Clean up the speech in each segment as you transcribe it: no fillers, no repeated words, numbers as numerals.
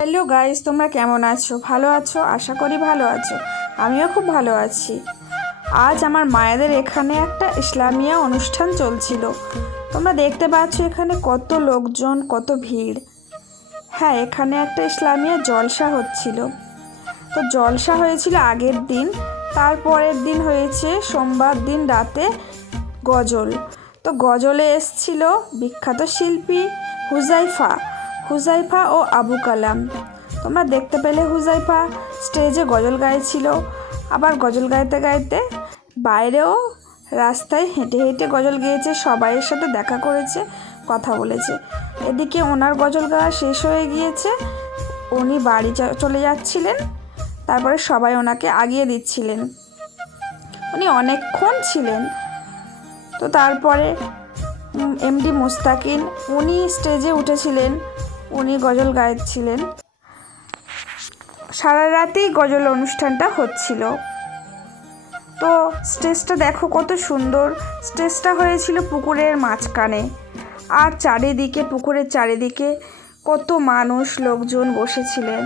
Hello guys, তোমরা কেমন আছো? ভালো আছো? আশা করি ভালো আছো। আমিও খুব ভালো আছি। আজ আমার মায়েদের এখানে একটা ইসলামিয়া অনুষ্ঠান চলছিল। তোমরা দেখতে পাচ্ছ এখানে কত লোকজন, কত ভিড়। হ্যাঁ, এখানে একটা ইসলামিয়া জলসা হচ্ছিল। তো জলসা হয়েছিল আগের দিন, তারপরের দিন হয়েছে সোমবার দিন রাতে গজল। তো গজলে এসছিল বিখ্যাত শিল্পী হুজাইফা ও আবু কালাম। তোমরা দেখতে পেলে হুজাইফা স্টেজে গজল গাইছিল, আবার গজল গাইতে গাইতে বাইরেও রাস্তায় হেঁটে হেঁটে গজল গেয়েছে, সবাইয়ের সাথে দেখা করেছে, কথা বলেছে। এদিকে ওনার গজল গাওয়া শেষ হয়ে গিয়েছে, উনি বাড়ি চলে যাচ্ছিলেন। তারপরে সবাই ওনাকে আগিয়ে দিচ্ছিলেন, উনি অনেকক্ষণ ছিলেন। তো তারপরে এমডি মুস্তাকিন উনি স্টেজে উঠেছিলেন, উনি গজল গাইছিলেন। সারা রাতেই গজল অনুষ্ঠানটা হচ্ছিল। তো স্টেজটা দেখো কত সুন্দর। স্টেজটা হয়েছিল পুকুরের মাঝখানে, আর চারিদিকে পুকুরের চারিদিকে কত মানুষ লোকজন বসেছিলেন।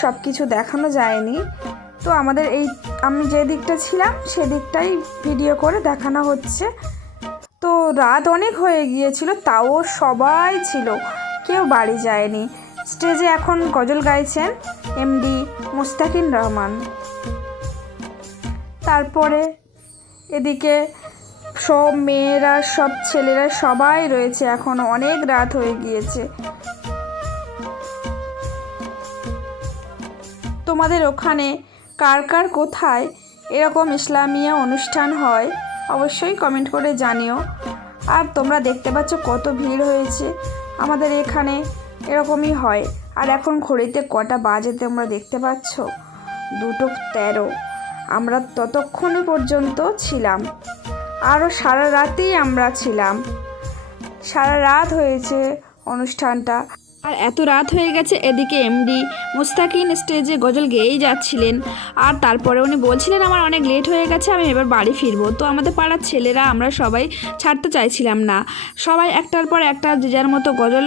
সব কিছু দেখানো যায়নি, তো আমাদের আমি যে দিকটা ছিলাম সেদিকটাই ভিডিও করে দেখানো হচ্ছে। তো রাত অনেক হয়ে গিয়েছিল, তাও সবাই ছিল, কেউ বাড়ি যায়নি। স্টেজে এখন গজল গাইছেন এমডি মুস্তাকিন রহমান। তারপরে এদিকে সব মেয়েরা, সব ছেলেরা সবাই রয়েছে, এখন অনেক রাত হয়ে গিয়েছে। তোমাদের ওখানে কার কার কোথায় এরকম ইসলামিয়া অনুষ্ঠান হয় অবশ্যই কমেন্ট করে জানিও। আর তোমরা দেখতে পাচ্ছ কত ভিড় হয়েছে, আমাদের এখানে এরকমই হয়। আর এখন ঘড়িতে কটা বাজে তোমরা দেখতে পাচ্ছ? 2:13। আমরা ততক্ষণে পর্যন্ত ছিলাম, আরও সারা রাতেই আমরা ছিলাম। সারা রাত হয়েছে অনুষ্ঠানটা, আর এত রাত হয়ে গেছে। এদিকে এমডি মুস্তাকিন স্টেজে গজল গেয়েই যাচ্ছিলেন, আর তারপরে উনি বলছিলেন আমার অনেক লেট হয়ে গেছে, আমি এবার বাড়ি ফিরবো। তো আমাদের পাড়ার ছেলেরা আমরা সবাই ছাড়তে চাইছিলাম না, সবাই একটার পর একটা যে যার মতো গজল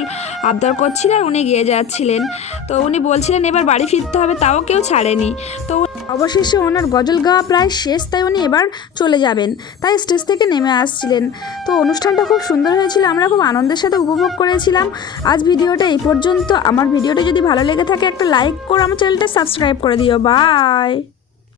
আবদার করছিলেন, উনি গেয়ে যাচ্ছিলেন। তো উনি বলছিলেন এবার বাড়ি ফিরতে হবে, তাও কেউ ছাড়েনি। তো অবশেষে ওনার গজল গাওয়া প্রায় শেষ, তাই উনি এবার চলে যাবেন, তাই স্টেজ থেকে নেমে আসছিলেন। তো অনুষ্ঠানটা খুব সুন্দর হয়েছিল, আমরা খুব আনন্দের সাথে উপভোগ করেছিলাম। আজ ভিডিওটা এই পর্যন্ত। আমার ভিডিওটা যদি ভালো লেগে থাকে একটা লাইক করো, আমার চ্যানেলটা সাবস্ক্রাইব করে দিও। বাই।